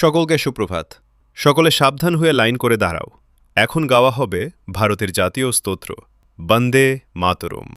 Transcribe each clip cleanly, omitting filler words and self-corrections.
সকলকে সুপ্রভাত। সকলে সাবধান হয়ে লাইন করে দাঁড়াও। এখন গাওয়া হবে ভারতের জাতীয় স্তোত্র বন্দে মাতরম।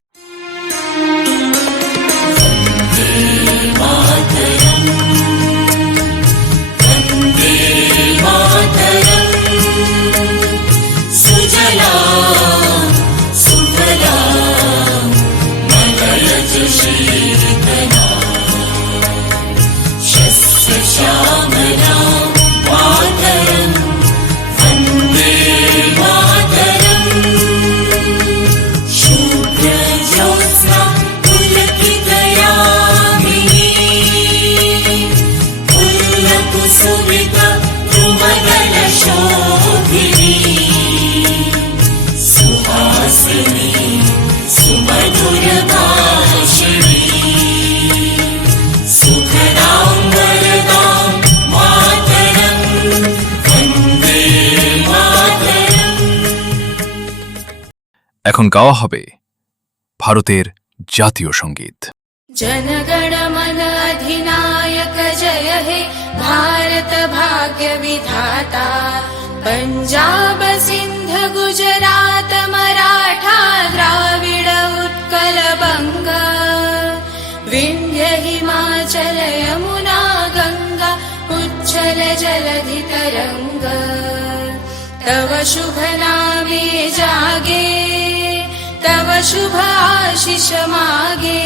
এখন গাওয়া হবে ভারতের জাতীয় সঙ্গীত। जनगण मन अधिनायक जय हे भारत भाग्य विधाता। पंजाब सिंध गुजरात मराठा द्राविड उत्कल बंग। विंध्य हिमाचल यमुना गंगा उच्छल जलधि तरंग। तव शुभ नामे जागे तव शुभ आशीष मागे।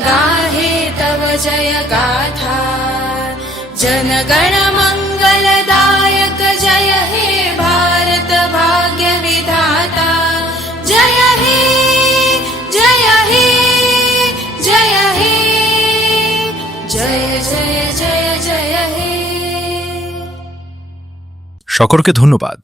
गाहे तव जय गाथा जनगण मंगलदायक जय हे भारत भाग्य विधाता। जय हे जय हे जय हे जय जय जय जय हे। সকলকে ধন্যবাদ।